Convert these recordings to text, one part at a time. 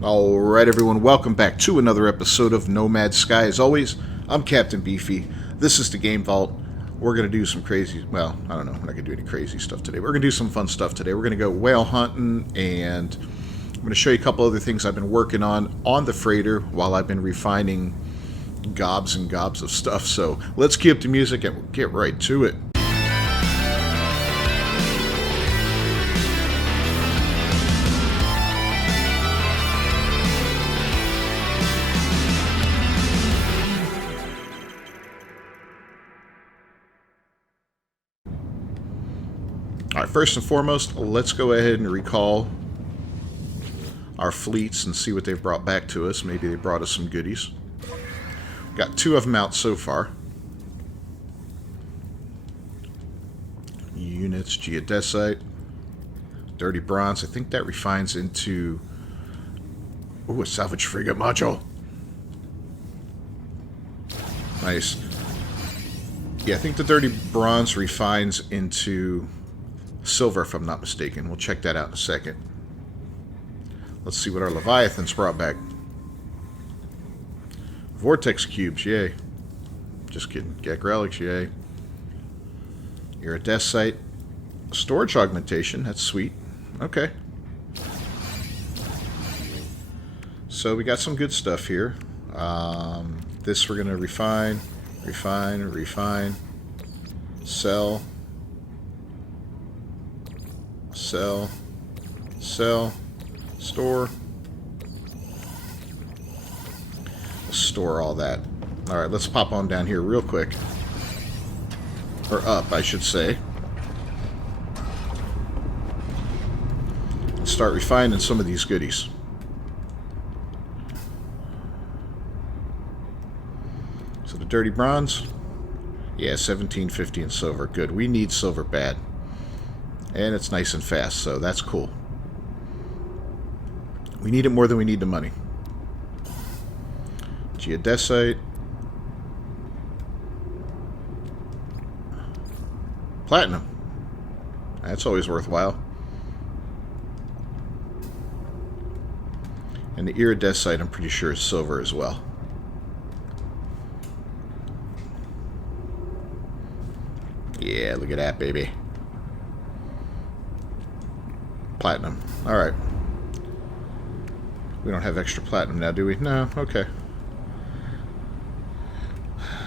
Alright everyone, welcome back to another episode of Nomad Sky. As always, I'm Captain Beefy. This is the Game Vault. We're going to do some crazy, well, I don't know, we're not going to do any crazy stuff today. We're going to do some fun stuff today. We're going to go whale hunting, and I'm going to show you a couple other things I've been working on the freighter while I've been refining gobs and gobs of stuff. So let's cue up the music and we'll get right to it. Alright, first and foremost, let's go ahead and recall our fleets and see what they've brought back to us. Maybe they brought us some goodies. Got two of them out so far. Units, geodesite, dirty bronze. I think that refines into... ooh, a salvage frigate module. Nice. Yeah, I think the dirty bronze refines into silver, if I'm not mistaken. We'll check that out in a second. Let's see what our Leviathans brought back. Vortex cubes, yay. Just kidding. Gek relics, yay. Iridescite. Storage augmentation, that's sweet. Okay. So we got some good stuff here. This we're going to refine, sell, store. Store all that. Alright, let's pop on down here real quick. Or up, I should say. Let's start refining some of these goodies. So the dirty bronze. Yeah, 1750 in silver. Good. We need silver bad. And it's nice and fast, so that's cool. We need it more than we need the money. Geodesite. Platinum. That's always worthwhile. And the iridescite, I'm pretty sure, is silver as well. Yeah, look at that, baby. Platinum. Alright. We don't have extra platinum now, do we? No? Okay.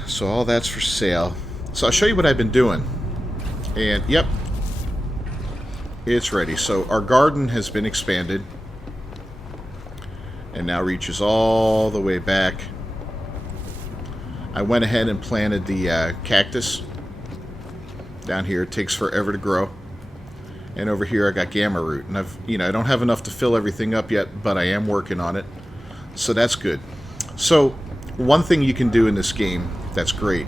So all that's for sale. So I'll show you what I've been doing. And, yep. It's ready. So our garden has been expanded. And now reaches all the way back. I went ahead and planted the cactus. Down here. It takes forever to grow. And over here I got gamma root, and I don't have enough to fill everything up yet, but I am working on it, so that's good. So one thing you can do in this game that's great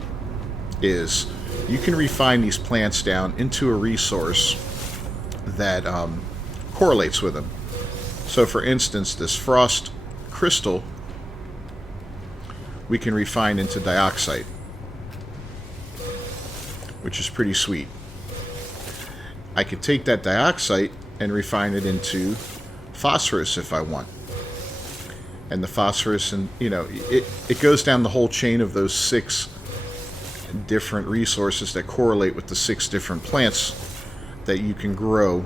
is you can refine these plants down into a resource that correlates with them. So for instance, this frost crystal we can refine into dioxide, which is pretty sweet. I could take that dioxide and refine it into phosphorus if I want. And the phosphorus, and it goes down the whole chain of those 6 different resources that correlate with the 6 different plants that you can grow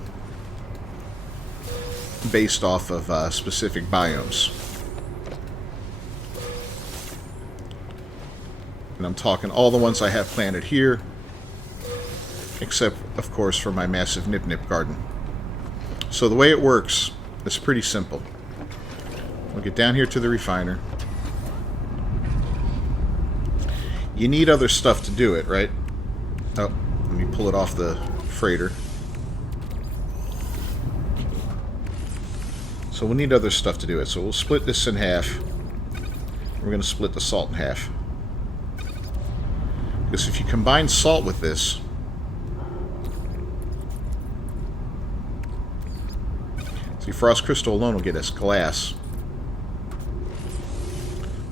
based off of specific biomes. And I'm talking all the ones I have planted here, except, of course, for my massive nip-nip garden. So the way it works is pretty simple. We'll get down here to the refiner. You need other stuff to do it, right? Oh, let me pull it off the freighter. So we'll need other stuff to do it. So we'll split this in half. We're going to split the salt in half. Because if you combine salt with this, see, frost crystal alone will get us glass.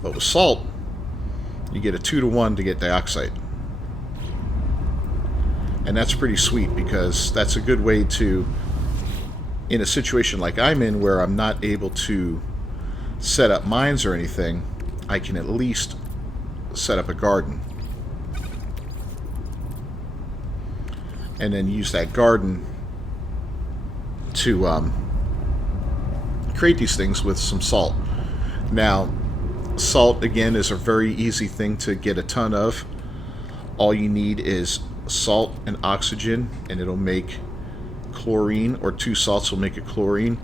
But with salt, you get a 2-to-1 to get dioxide. And that's pretty sweet, because that's a good way to in a situation like I'm in where I'm not able to set up mines or anything, I can at least set up a garden. And then use that garden to create these things with some salt. Now, salt, again, is a very easy thing to get a ton of. All you need is salt and oxygen, and it'll make chlorine, or 2 salts will make a chlorine.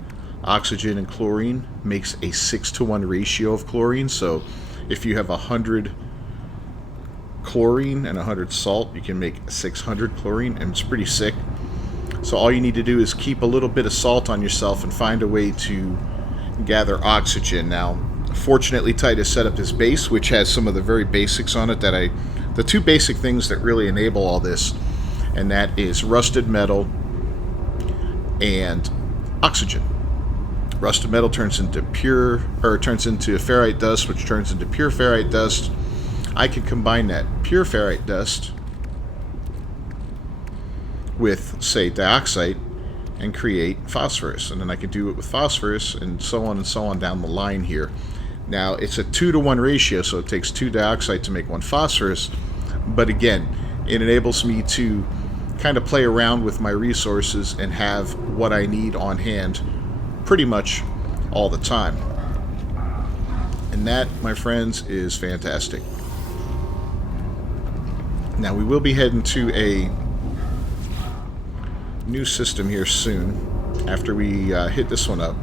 Oxygen and chlorine makes a 6-to-1 ratio of chlorine. So if you have 100 chlorine and 100 salt, you can make 600 chlorine, and it's pretty sick. So all you need to do is keep a little bit of salt on yourself and find a way to gather oxygen. Now, fortunately, Titus set up his base, which has some of the very basics on it the 2 basic things that really enable all this, and that is rusted metal and oxygen. Rusted metal turns into ferrite dust, which turns into pure ferrite dust. I can combine that pure ferrite dust with, say, dioxide and create phosphorus, and then I can do it with phosphorus and so on down the line here. Now, it's a 2-to-1 ratio, so it takes 2 dioxide to make 1 phosphorus, but again, it enables me to kind of play around with my resources and have what I need on hand pretty much all the time. And that, my friends, is fantastic. Now, we will be heading to a new system here soon, after we hit this one up,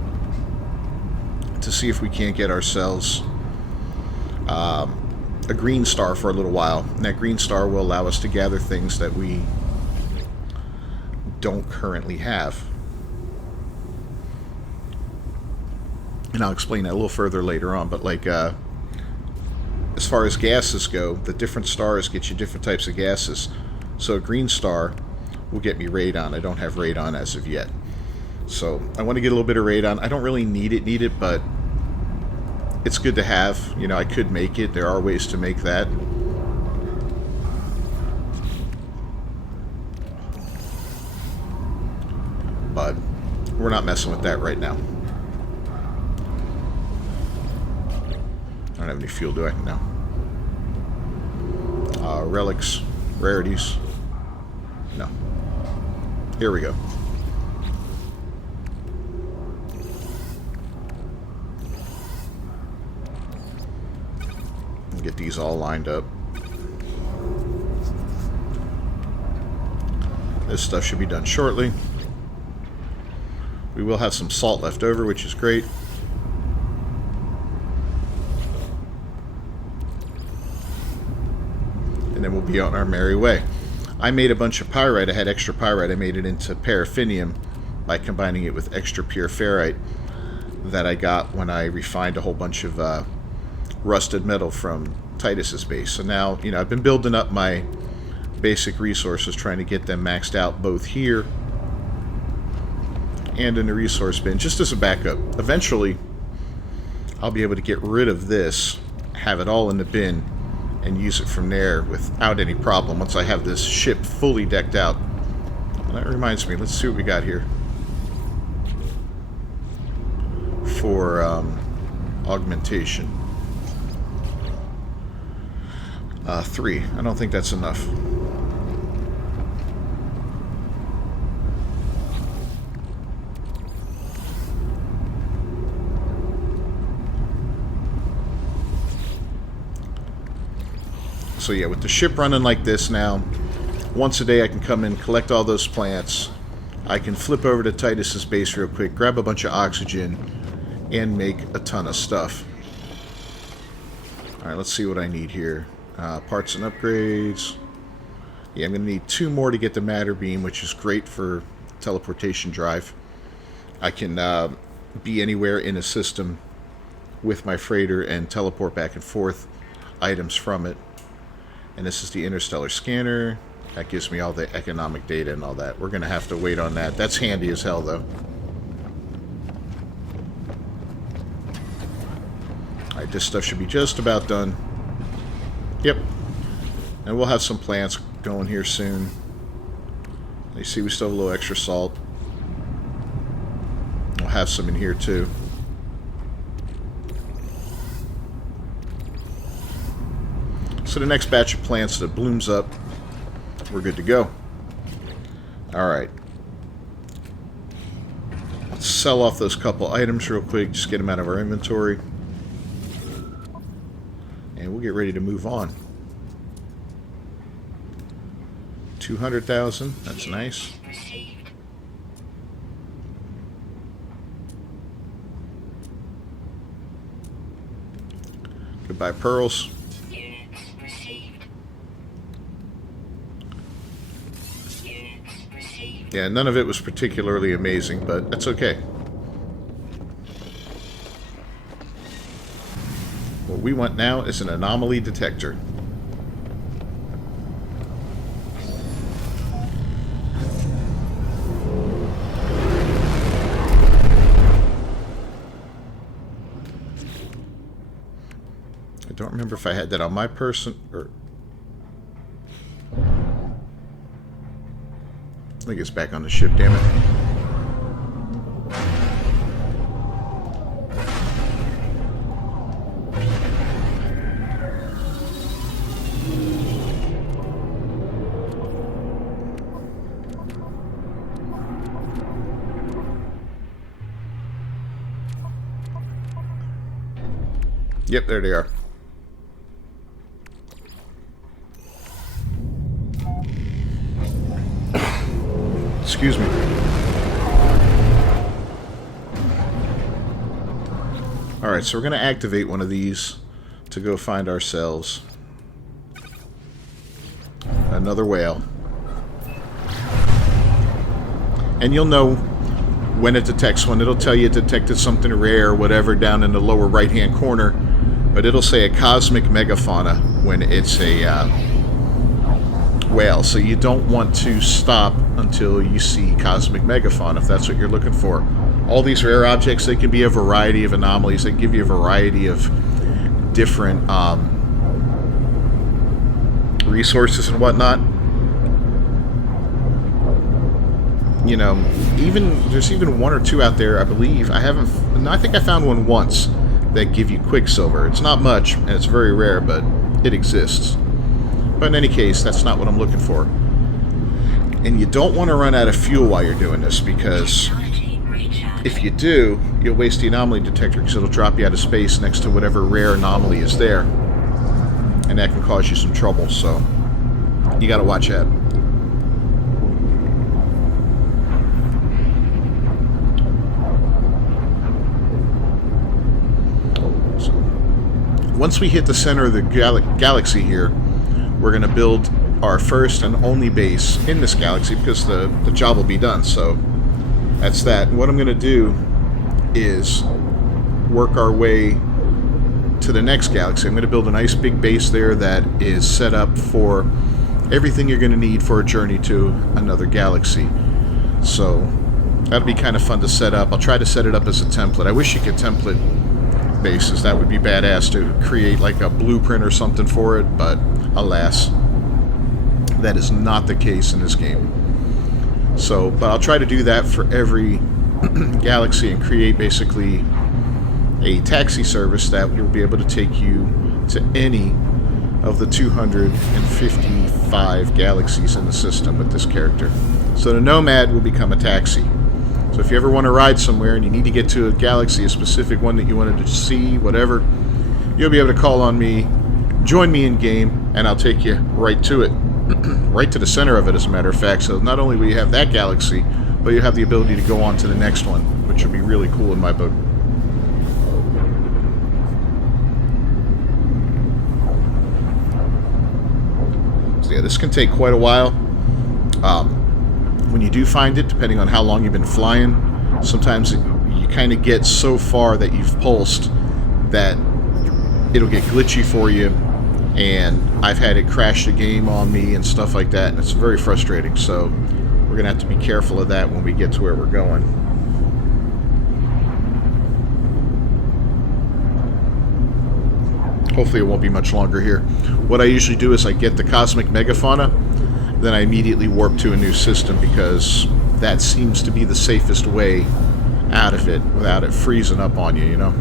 to see if we can't get ourselves a green star for a little while. And that green star will allow us to gather things that we don't currently have. And I'll explain that a little further later on, but like as far as gases go, the different stars get you different types of gases. So a green star will get me radon. I don't have radon as of yet. So I want to get a little bit of radon. I don't really need it, but it's good to have. You know, I could make it. There are ways to make that. But we're not messing with that right now. I don't have any fuel, do I? No. Relics, rarities. No. Here we go. Get these all lined up. This stuff should be done shortly. We will have some salt left over, which is great. And then we'll be on our merry way. I made a bunch of pyrite. I had extra pyrite. I made it into paraffinium by combining it with extra pure ferrite that I got when I refined a whole bunch of rusted metal from Titus's base. So now, you know, I've been building up my basic resources, trying to get them maxed out both here and in the resource bin, just as a backup. Eventually, I'll be able to get rid of this, have it all in the bin, and use it from there without any problem once I have this ship fully decked out. And that reminds me, let's see what we got here for augmentation. 3. I don't think that's enough. So yeah, with the ship running like this now, once a day I can come in, collect all those plants. I can flip over to Titus's base real quick, grab a bunch of oxygen, and make a ton of stuff. Alright, let's see what I need here. Parts and upgrades. Yeah, I'm going to need 2 more to get the matter beam, which is great for teleportation drive. I can be anywhere in a system with my freighter and teleport back and forth items from it. And this is the interstellar scanner. That gives me all the economic data and all that. We're going to have to wait on that. That's handy as hell, though. Alright, this stuff should be just about done. Yep. And we'll have some plants going here soon. You see, we still have a little extra salt. We'll have some in here, too. So the next batch of plants that blooms up, we're good to go. Alright. Let's sell off those couple items real quick, just get them out of our inventory. And we'll get ready to move on. 200,000, that's nice. Goodbye, pearls. Yeah, none of it was particularly amazing, but that's okay. What we want now is an anomaly detector. I don't remember if I had that on my person or... I think it's back on the ship, damn it. Yep, there they are. Excuse me. Alright, so we're going to activate one of these to go find ourselves another whale. And you'll know when it detects one. It'll tell you it detected something rare or whatever down in the lower right-hand corner. But it'll say a cosmic megafauna when it's a whale. So you don't want to stop until you see cosmic megafauna, if that's what you're looking for. All these rare objects, they can be a variety of anomalies. They give you a variety of different resources and whatnot. You know, there's even one or two out there, I believe. I think I found one once that give you quicksilver. It's not much, and it's very rare, but it exists. But in any case, that's not what I'm looking for. And you don't want to run out of fuel while you're doing this, because if you do, you'll waste the anomaly detector, because it'll drop you out of space next to whatever rare anomaly is there. And that can cause you some trouble, so you gotta watch that. Once we hit the center of the galaxy here, we're going to build our first and only base in this galaxy, because the job will be done. So that's that. What I'm going to do is work our way to the next galaxy. I'm going to build a nice big base there that is set up for everything you're going to need for a journey to another galaxy. So that'll be kind of fun to set up. I'll try to set it up as a template. I wish you could template bases. That would be badass to create like a blueprint or something for it, but alas, that is not the case in this game. So, but I'll try to do that for every galaxy and create basically a taxi service that will be able to take you to any of the 255 galaxies in the system with this character. So the Nomad will become a taxi. So if you ever want to ride somewhere and you need to get to a galaxy, a specific one that you wanted to see, whatever, you'll be able to call on me, join me in game, and I'll take you right to it. Right to the center of it, as a matter of fact. So not only will you have that galaxy, but you have the ability to go on to the next one, which will be really cool in my book. So yeah, this can take quite a while. When you do find it, depending on how long you've been flying, sometimes you kind of get so far that you've pulsed that it'll get glitchy for you, and I've had it crash the game on me and stuff like that, and it's very frustrating. So we're going to have to be careful of that when we get to where we're going. Hopefully it won't be much longer here. What I usually do is I get the cosmic megafauna, then I immediately warp to a new system, because that seems to be the safest way out of it without it freezing up on you, you know?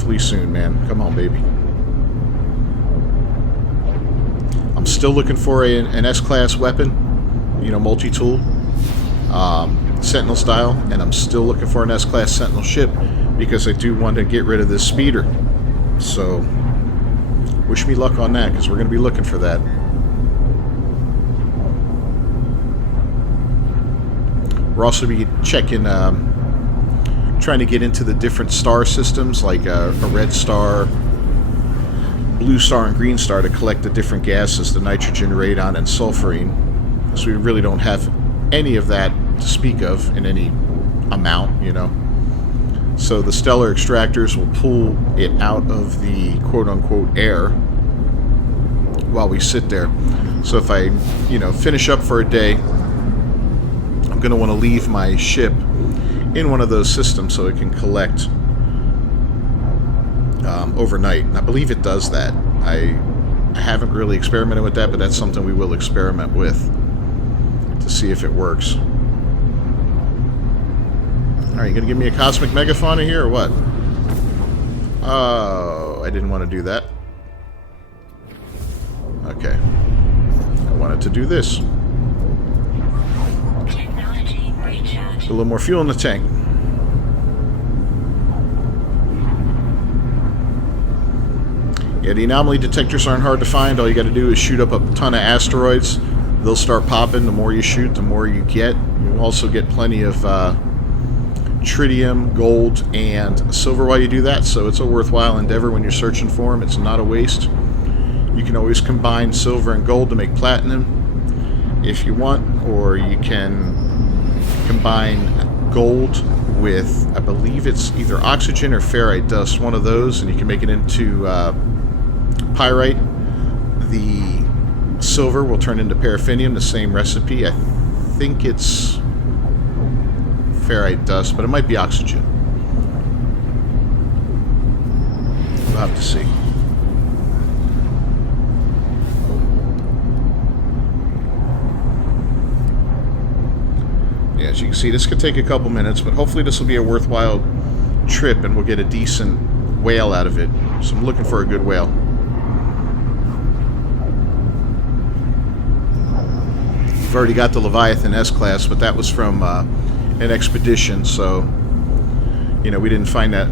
hopefully soon, man. Come on, baby. I'm still looking for an S-class weapon, you know, multi-tool, Sentinel style, and I'm still looking for an S-class Sentinel ship because I do want to get rid of this speeder. So, wish me luck on that, because we're going to be looking for that. We're also be checking, trying to get into the different star systems, like a red star, blue star, and green star, to collect the different gases, the nitrogen, radon, and sulfurine. So we really don't have any of that to speak of in any amount, you know. So the stellar extractors will pull it out of the quote-unquote air while we sit there. So if I, you know, finish up for a day, I'm going to want to leave my ship in one of those systems so it can collect overnight. And I believe it does that. I haven't really experimented with that, but that's something we will experiment with to see if it works. Alright, you gonna give me a cosmic megafauna here or what? Oh, I didn't want to do that. Okay. I wanted to do this. A little more fuel in the tank. Yeah, the anomaly detectors aren't hard to find. All you got to do is shoot up a ton of asteroids. They'll start popping. The more you shoot, the more you get. You'll also get plenty of tritium, gold, and silver while you do that, so it's a worthwhile endeavor when you're searching for them. It's not a waste. You can always combine silver and gold to make platinum if you want, or you can combine gold with, I believe it's either oxygen or ferrite dust, one of those, and you can make it into pyrite. The silver will turn into paraffinium, the same recipe. I think it's ferrite dust, but it might be oxygen. We'll have to see. Yeah, as you can see, this could take a couple minutes, but hopefully this will be a worthwhile trip and we'll get a decent whale out of it. So I'm looking for a good whale. We've already got the Leviathan S-Class, but that was from an expedition, so, you know, we didn't find that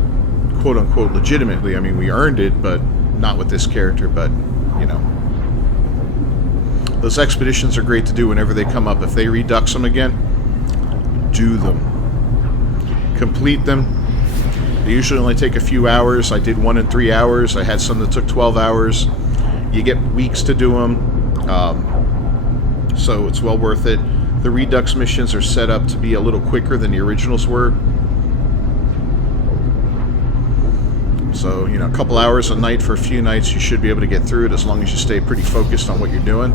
quote-unquote legitimately. I mean, we earned it, but not with this character, but, you know. Those expeditions are great to do whenever they come up. If they redux them again, do them. Complete them. They usually only take a few hours. I did one in 3 hours. I had some that took 12 hours. You get weeks to do them. So it's well worth it. The Redux missions are set up to be a little quicker than the originals were. So, you know, a couple hours a night for a few nights, you should be able to get through it as long as you stay pretty focused on what you're doing.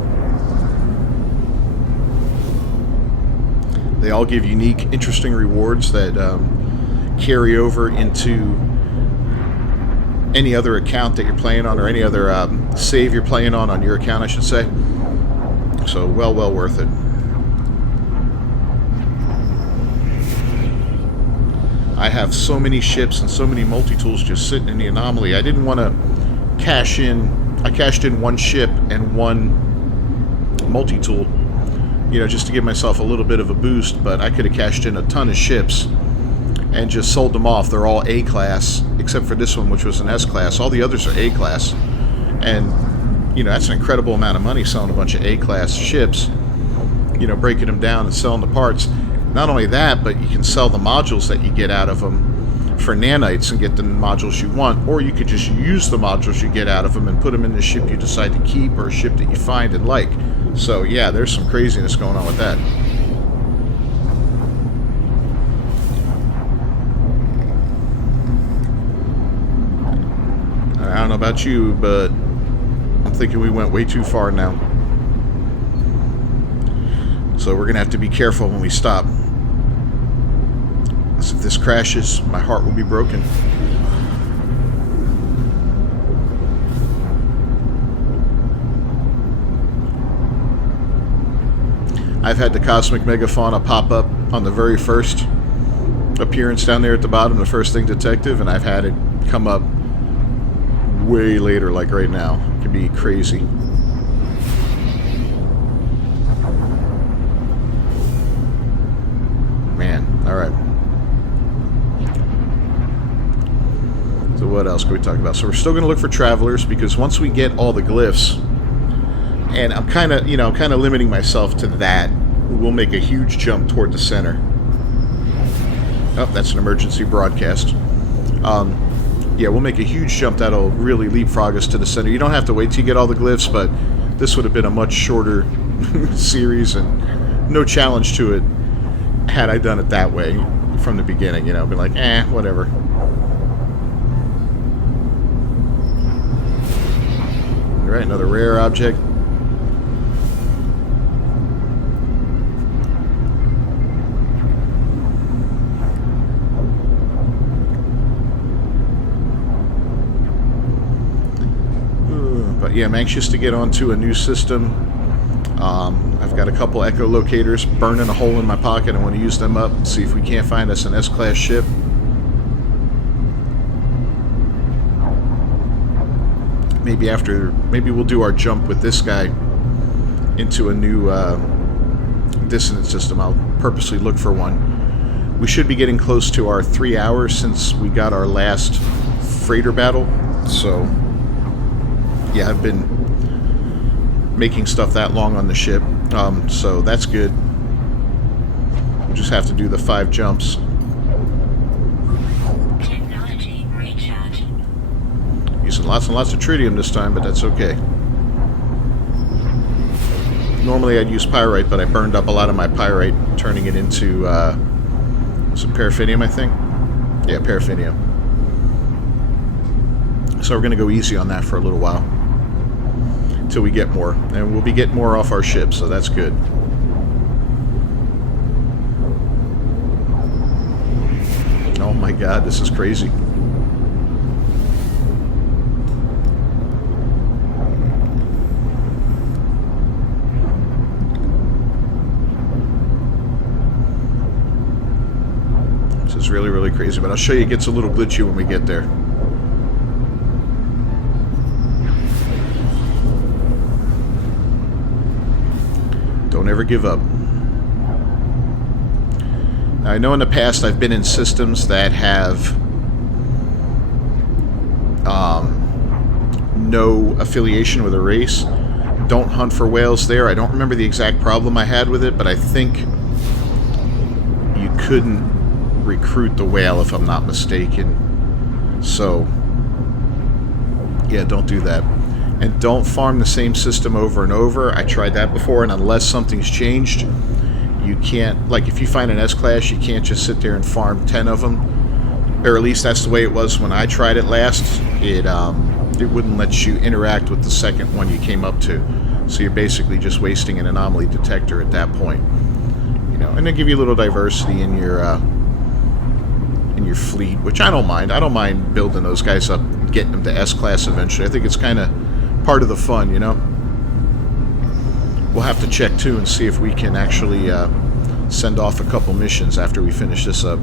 They all give unique, interesting rewards that carry over into any other account that you're playing on, or any other save you're playing on your account, I should say. So, well worth it. I have so many ships and so many multi-tools just sitting in the anomaly. I didn't want to cash in. I cashed in one ship and one multi-tool, you know, just to give myself a little bit of a boost, but I could have cashed in a ton of ships and just sold them off. They're all A-class, except for this one, which was an S-class. All the others are A-class. And, you know, that's an incredible amount of money selling a bunch of A-class ships, you know, breaking them down and selling the parts. Not only that, but you can sell the modules that you get out of them for nanites and get the modules you want, or you could just use the modules you get out of them and put them in the ship you decide to keep, or a ship that you find and like. So, yeah, there's some craziness going on with that. I don't know about you, but I'm thinking we went way too far now. So we're going to have to be careful when we stop. If this crashes, my heart will be broken. I've had the Cosmic Megafauna pop up on the very first appearance down there at the bottom, the first thing detective, and I've had it come up way later, like right now. It can be crazy. Man, alright. So what else can we talk about? So we're still going to look for travelers, because once we get all the glyphs, and I'm kind of, kind of limiting myself to that, we'll make a huge jump toward the center. Oh, that's an emergency broadcast. Yeah, we'll make a huge jump that'll really leapfrog us to the center. You don't have to wait till you get all the glyphs, but this would have been a much shorter series and no challenge to it had I done it that way from the beginning. Been like, whatever. Alright, another rare object. But yeah, I'm anxious to get onto a new system. I've got a couple echolocators burning a hole in my pocket. I want to use them up, see if we can't find us an S-class ship. Maybe we'll do our jump with this guy into a new dissonance system. I'll purposely look for one. We should be getting close to our 3 hours since we got our last freighter battle. So yeah, I've been making stuff that long on the ship, so that's good. We just have to do the 5 jumps. Technology recharge. Using lots and lots of tritium this time, but that's okay. Normally I'd use pyrite, but I burned up a lot of my pyrite, turning it into, was it paraffinium, I think? Yeah, paraffinium. So we're going to go easy on that for a little while. Until we get more. And we'll be getting more off our ship, so that's good. Oh my god, this is crazy. This is really, really crazy, but I'll show you it gets a little glitchy when we get there. Don't ever give up. Now, I know in the past I've been in systems that have no affiliation with a race. Don't hunt for whales there. I don't remember the exact problem I had with it, but I think you couldn't recruit the whale if I'm not mistaken. So, yeah, don't do that. And don't farm the same system over and over. I tried that before, and unless something's changed, you can't, like if you find an S-Class, you can't just sit there and farm 10 of them. Or at least that's the way it was when I tried it last. It wouldn't let you interact with the second one you came up to. So you're basically just wasting an anomaly detector at that point. And they give you a little diversity in your fleet, which I don't mind. I don't mind building those guys up and getting them to S-Class eventually. I think it's kind of part of the fun, We'll have to check too and see if we can actually send off a couple missions after we finish this up.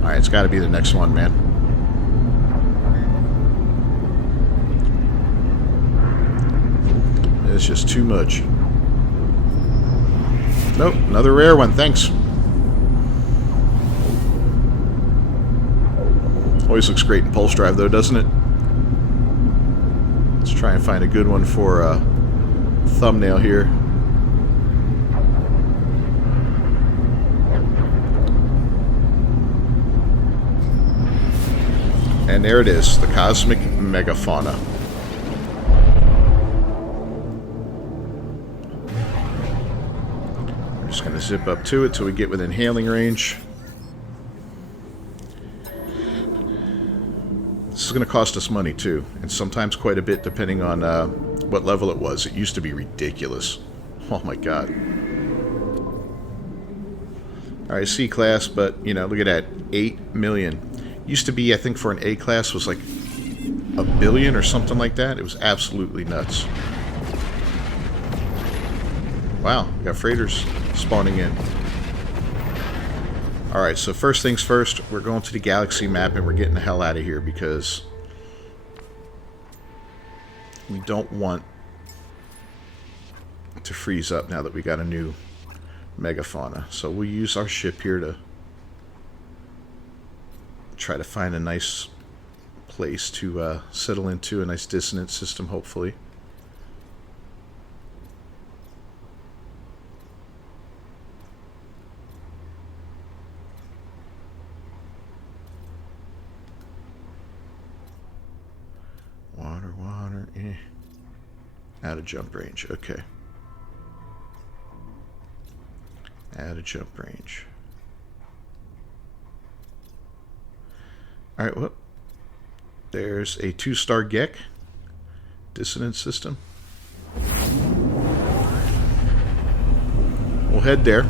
Alright, it's got to be the next one, man. It's just too much. Nope, another rare one, thanks. Always looks great in pulse drive, though, doesn't it? Let's try and find a good one for a thumbnail here. And there it is, the cosmic megafauna. We're just going to zip up to it till we get within hailing range. This is going to cost us money too, and sometimes quite a bit depending on what level it was. It used to be ridiculous. Oh my god. Alright, C class, but look at that, 8 million. Used to be, I think for an A class was like a billion or something like that. It was absolutely nuts. Wow, we got freighters spawning in. Alright, so first things first, we're going to the galaxy map and we're getting the hell out of here because we don't want to freeze up now that we got a new megafauna. So we'll use our ship here to try to find a nice place to settle into, a nice dissonance system, hopefully. Water, out of jump range, okay. Out of jump range. Alright, well, there's a 2-star Gek dissonance system. We'll head there.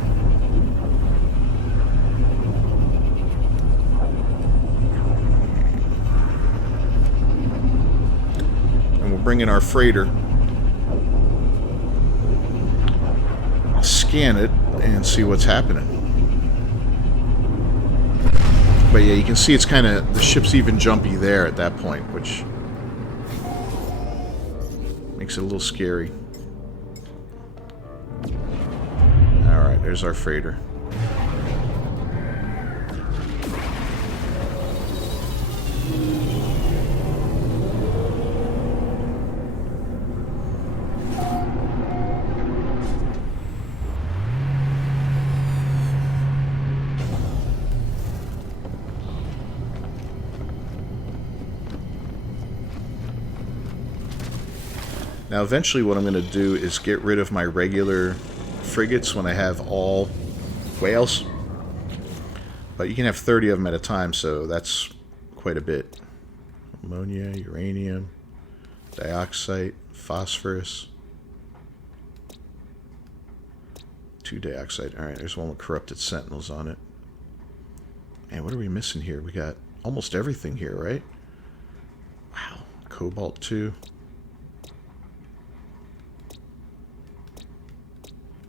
And we'll bring in our freighter. Scan it and see what's happening. But yeah, you can see it's kind of, the ship's even jumpy there at that point, which makes it a little scary. Alright, there's our freighter. Now eventually what I'm going to do is get rid of my regular frigates when I have all whales. But you can have 30 of them at a time, so that's quite a bit. Ammonia, uranium, dioxide, phosphorus. 2 dioxide. Alright, there's one with corrupted sentinels on it. Man, what are we missing here? We got almost everything here, right? Wow. Cobalt 2.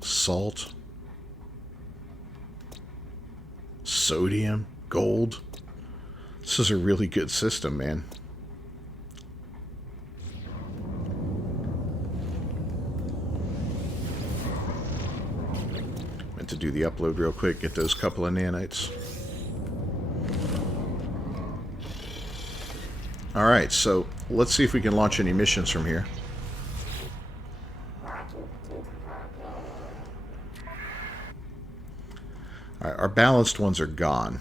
Salt, sodium, gold. This is a really good system, man. Meant to do the upload real quick, get those couple of nanites. Alright, so let's see if we can launch any missions from here. Our balanced ones are gone.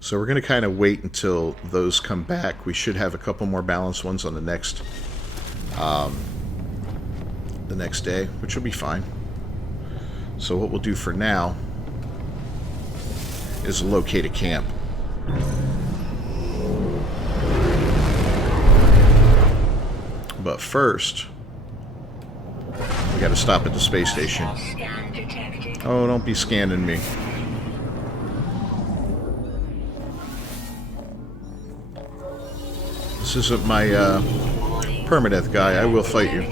So we're going to kind of wait until those come back. We should have a couple more balanced ones on the next day, which will be fine. So what we'll do for now is locate a camp. But first, we got to stop at the space station. Oh, don't be scanning me. This isn't my permadeath guy. I will fight you.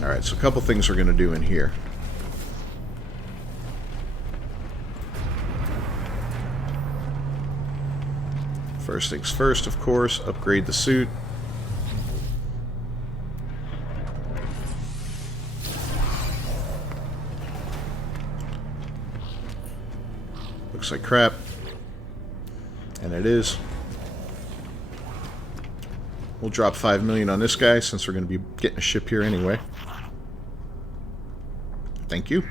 Alright, so a couple things we're going to do in here. First things first, of course, upgrade the suit. Looks like crap. And it is. We'll drop 5 million on this guy since we're going to be getting a ship here anyway. Thank you.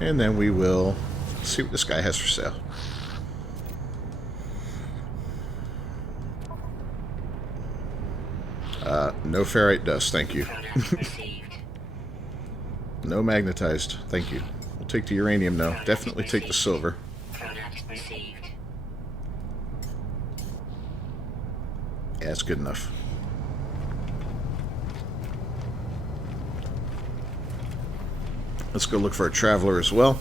And then we will see what this guy has for sale. No ferrite dust, thank you. No magnetized, thank you. We'll take the uranium though. Definitely take the silver. Yeah, that's good enough. Let's go look for a traveler as well.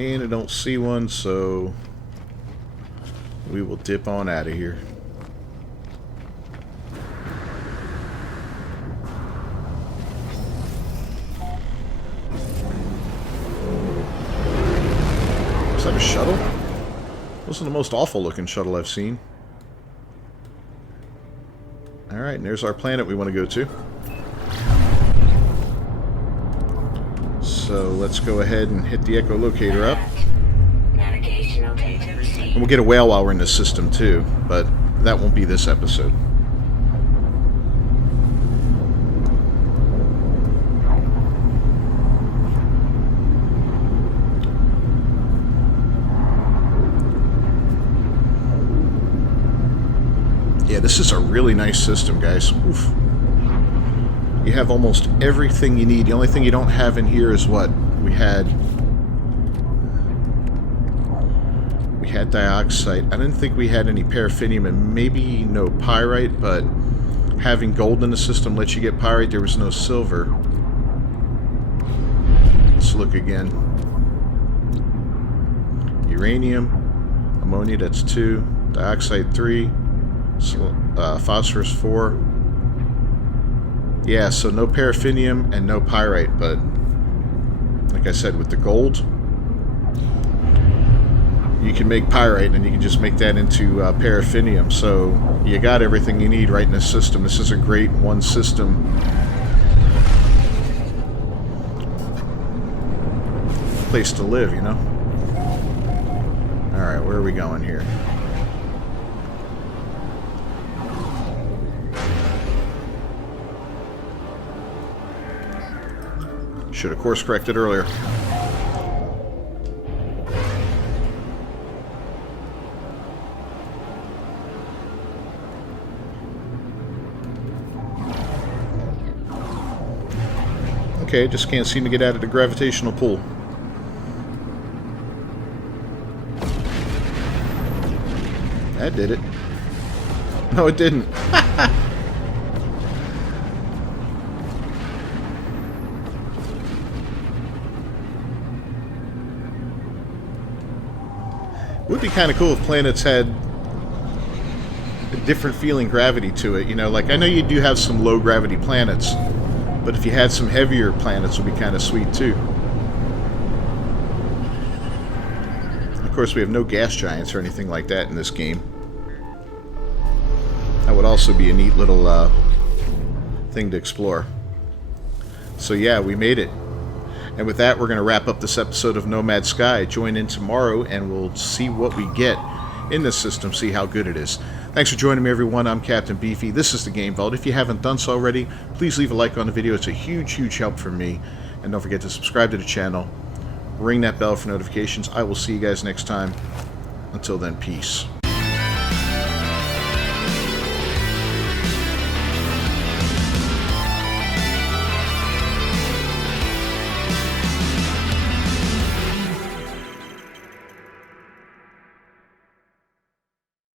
And I don't see one, so we will dip on out of here. Is that a shuttle? This is the most awful looking shuttle I've seen. Alright, and there's our planet we want to go to. So let's go ahead and hit the echolocator up. Navigational data received. And we'll get a whale while we're in this system too, but that won't be this episode. Yeah, this is a really nice system, guys. Oof. You have almost everything you need. The only thing you don't have in here is what? We had dioxide. I didn't think we had any paraffinium and maybe no pyrite, but having gold in the system lets you get pyrite. There was no silver. Let's look again. Uranium, ammonia, that's 2, dioxide 3, phosphorus 4. Yeah, so no paraffinium and no pyrite, but like I said, with the gold, you can make pyrite and you can just make that into paraffinium. So you got everything you need right in this system. This is a great one system place to live, you know? Alright, where are we going here? Should have course corrected earlier. Okay, just can't seem to get out of the gravitational pull. That did it. No, it didn't. It would be kind of cool if planets had a different feeling gravity to it. You know, like I know you do have some low gravity planets, but if you had some heavier planets, it would be kind of sweet too. Of course, we have no gas giants or anything like that in this game. That would also be a neat little thing to explore. So yeah, we made it. And with that, we're going to wrap up this episode of Nomad Sky. Join in tomorrow, and we'll see what we get in this system, see how good it is. Thanks for joining me, everyone. I'm Captain Beefy. This is the Game Vault. If you haven't done so already, please leave a like on the video. It's a huge, huge help for me. And don't forget to subscribe to the channel. Ring that bell for notifications. I will see you guys next time. Until then, peace.